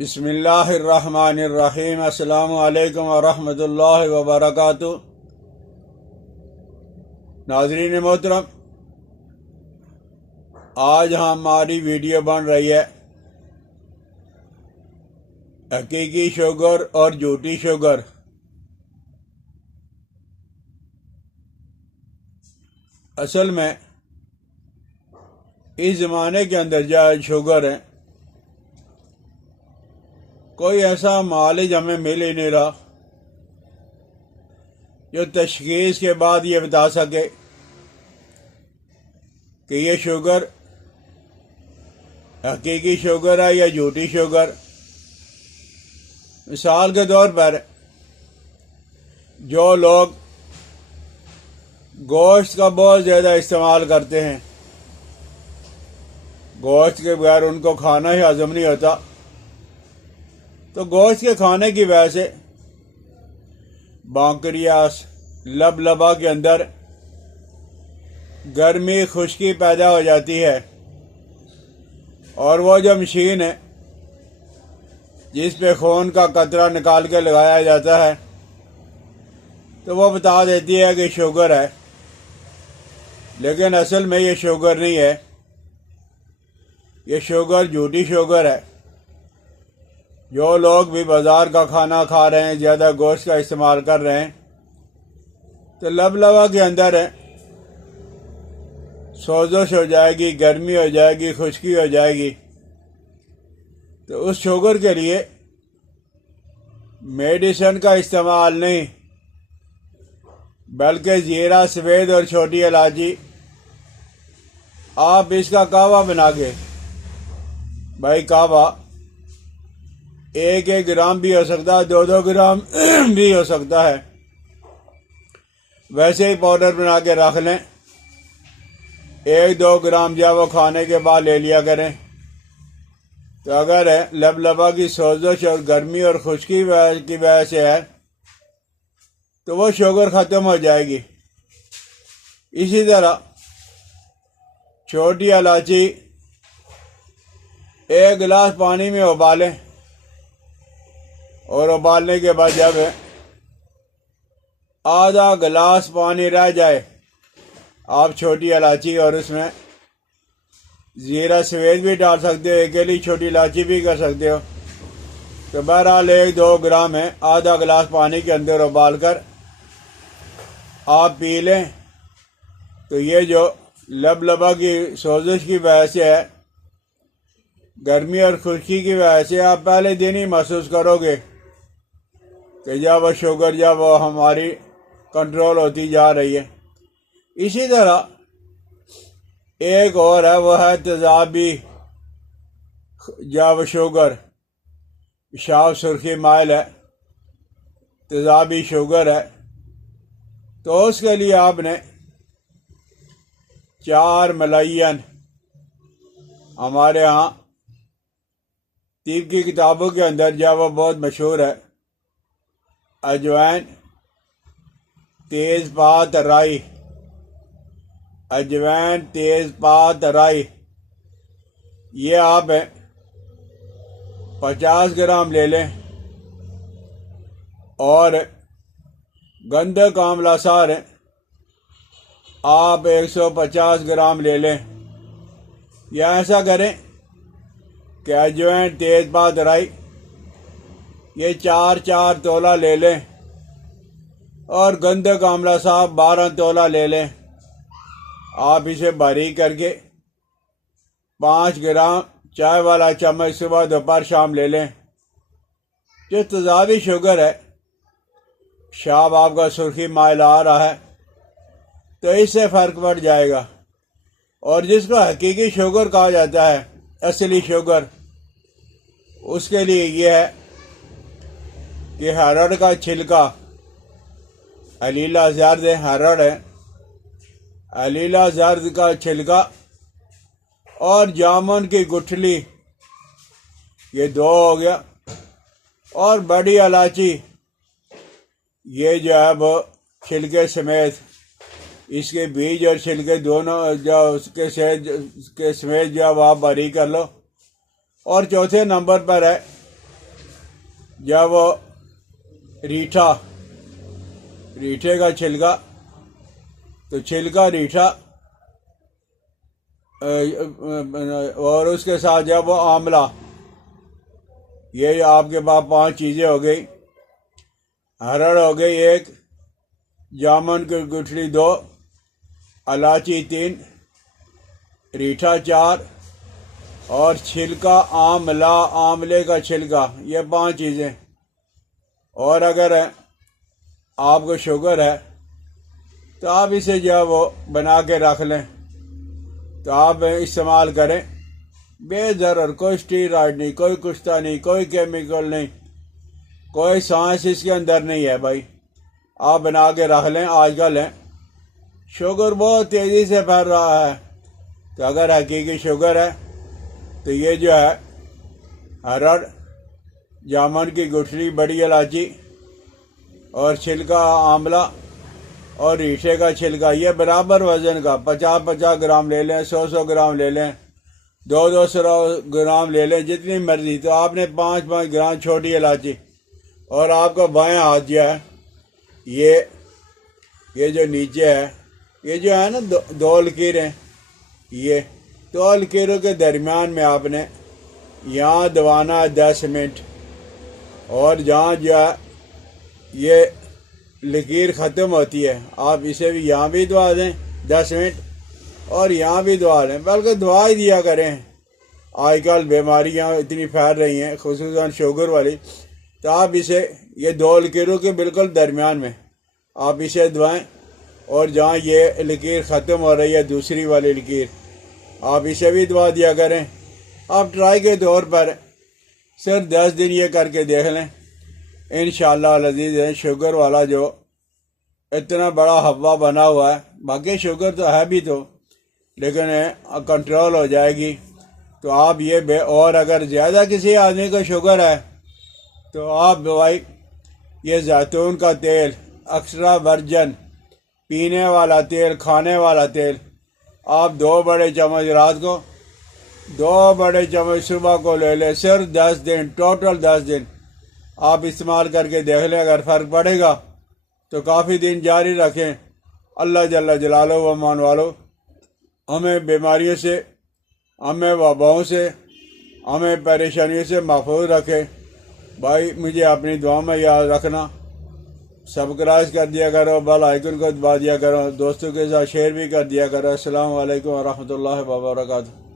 बिस्मिल्लाहिर्रहमानिर्रहीम। अस्सलामु अलैकुम वरहमतुल्लाहि वबरकातुहू। नाज़रीन मोहतरम, आज हमारी वीडियो बन रही है हकीकी शुगर और झूठी शुगर। असल में इस ज़माने के अंदर जो शुगर है, कोई ऐसा मालिज हमें मिल ही नहीं रहा जो तशख़ीस के बाद ये बता सके कि ये शुगर हकीकी शुगर है या झूठी शुगर। मिसाल के तौर पर जो लोग गोश्त का बहुत ज़्यादा इस्तेमाल करते हैं, गोश्त के बगैर उनको खाना ही हजम नहीं होता, तो गोश्त के खाने की वजह से बांकरियास लबा के अंदर गर्मी खुश्की पैदा हो जाती है। और वो जो मशीन है जिस पे खून का कतरा निकाल के लगाया जाता है, तो वो बता देती है कि शुगर है, लेकिन असल में ये शुगर नहीं है, ये शुगर झूठी शुगर है। जो लोग भी बाज़ार का खाना खा रहे हैं, ज़्यादा गोश्त का इस्तेमाल कर रहे हैं, तो लबा के अंदर है सोजश हो जाएगी, गर्मी हो जाएगी, खुश्की हो जाएगी। तो उस शुगर के लिए मेडिसिन का इस्तेमाल नहीं, बल्कि ज़ीरा सफ़ेद और छोटी इलायची आप इसका कहवा बना के, भाई कहवा 1-1 ग्राम भी हो सकता है, 2-2 ग्राम भी हो सकता है, वैसे ही पाउडर बना के रख लें। 1-2 ग्राम जब वो खाने के बाद ले लिया करें, तो अगर लबा की सोजश और गर्मी और खुश्की की वजह से है तो वो शुगर ख़त्म हो जाएगी। इसी तरह छोटी इलायची 1 गिलास पानी में उबालें, और उबालने के बाद जब आधा गिलास पानी रह जाए, आप छोटी इलायची और उसमें ज़ीरा सफ़ेद भी डाल सकते हो, अकेली छोटी इलायची भी कर सकते हो। तो बहरहाल 1-2 ग्राम है, आधा गिलास पानी के अंदर उबाल कर आप पी लें। तो ये जो लबा की सोजिश की वजह से है, गर्मी और खुश्की की वजह से, आप पहले दिन ही महसूस करोगे कि जब वो शुगर जब वो हमारी कंट्रोल होती जा रही है। इसी तरह एक और है, वह है तेज़ाबी जब शुगर, पेशाब सुर्खी माइल है, तेज़ाबी शुगर है। तो उसके लिए आपने 4 मलयन, हमारे यहाँ तीब की किताबों के अंदर जब वो बहुत मशहूर है, अजवाइन, तेज़पात, राई, अजवाइन, तेज़पात, राई, ये आप 50 ग्राम ले लें। और गंधक आंवला सार आप 150 ग्राम ले लें। या ऐसा करें कि अजवाइन, तेज़पात, राई ये 4-4 तोला ले लें, और गंधक आंवला साहब 12 तोला ले लें। आप इसे बारीक करके 5 ग्राम चाय वाला चम्मच सुबह दोपहर शाम ले लें। जो तेज़ाबी शुगर है, शाम आपका सुर्खी माइल आ रहा है, तो इससे फ़र्क पड़ जाएगा। और जिसको हकीकी शुगर कहा जाता है, असली शुगर, उसके लिए ये है कि हरड़ का छिलका, अलीला ज़र्द हरड़ है, अलीला ज़र्द का छिलका और जामुन की गुठली, ये 2 हो गया। और बड़ी इलायची, ये जो है वो छिलके समेत, इसके बीज और छिलके दोनों जो उसके समेत जो आप बारीक कर लो। और चौथे नंबर पर है जब वो रीठा, रीठे का छिलका, तो छिलका रीठा, और उसके साथ जब वो आंवला, ये आपके पास 5 चीज़ें हो गई। हरड़ हो गई 1, जामुन की गुठली 2, इलायची 3, रीठा 4 और छिलका आंवला, आंवले का छिलका, ये 5 चीज़ें। और अगर आपको शुगर है तो आप इसे जो है वो बना के रख लें, तो आप इस्तेमाल करें बेज़रर। कोई स्टीरॉइड नहीं, कोई कुश्ता नहीं, कोई केमिकल नहीं, कोई साइंस इसके अंदर नहीं है भाई। आप बना के रख लें। आजकल है शुगर बहुत तेज़ी से फैल रहा है, तो अगर हकीकी शुगर है तो ये जो है हरड़, जामुन की गुठली, बड़ी इलायची और छिलका आंवला और रीठे का छिलका, ये बराबर वजन का 50-50 ग्राम ले लें, 100-100 ग्राम ले लें, 200-200 ग्राम ले लें, जितनी मर्जी। तो आपने 5-5 ग्राम छोटी इलायची, और आपका बायां हाथ जो है ये जो नीचे है, ये जो है ना 2 लकीरें, ये 2 लकीरों के दरमियान में आपने यहाँ दबाना है 10 मिनट, और जहाँ जो है ये लकीर ख़त्म होती है आप इसे भी यहाँ भी दबा दें 10 मिनट, और यहाँ भी दबा लें, बल्कि दबा ही दिया करें। आजकल बीमारियाँ इतनी फैल रही हैं, खुसूसन शुगर वाली, तो आप इसे ये 2 लकीरों के बिल्कुल दरमियान में आप इसे दबाएं, और जहाँ ये लकीर ख़त्म हो रही है दूसरी वाली लकीर, आप इसे भी दबा दिया करें। आप ट्राई के तौर पर सिर्फ 10 दिन ये करके देख लें, इंशाअल्लाह अज़ीज़ है। शुगर वाला जो इतना बड़ा हवा बना हुआ है, बाकी शुगर तो है भी, तो लेकिन कंट्रोल हो जाएगी। तो आप ये और अगर ज़्यादा किसी आदमी को शुगर है तो आप भाई ये जैतून का तेल, एक्स्ट्रा वर्जन, पीने वाला तेल, खाने वाला तेल, आप 2 बड़े चम्मच रात को, 2 बड़े चम्मच सुबह को ले लें। सिर्फ 10 दिन, टोटल 10 दिन आप इस्तेमाल करके देख लें। अगर फ़र्क पड़ेगा तो काफ़ी दिन जारी रखें। अल्लाह जल्ल जलालो व मान वालो हमें बीमारियों से, हमें वबाओं से, हमें परेशानियों से महफूज रखे। भाई मुझे अपनी दुआ में याद रखना। सब्सक्राइब कर दिया करो, बेल आइकन को दबा दिया करो, दोस्तों के साथ शेयर भी कर दिया करो। अस्सलाम वालेकुम व रहमतुल्लाहि व बरकातुहू।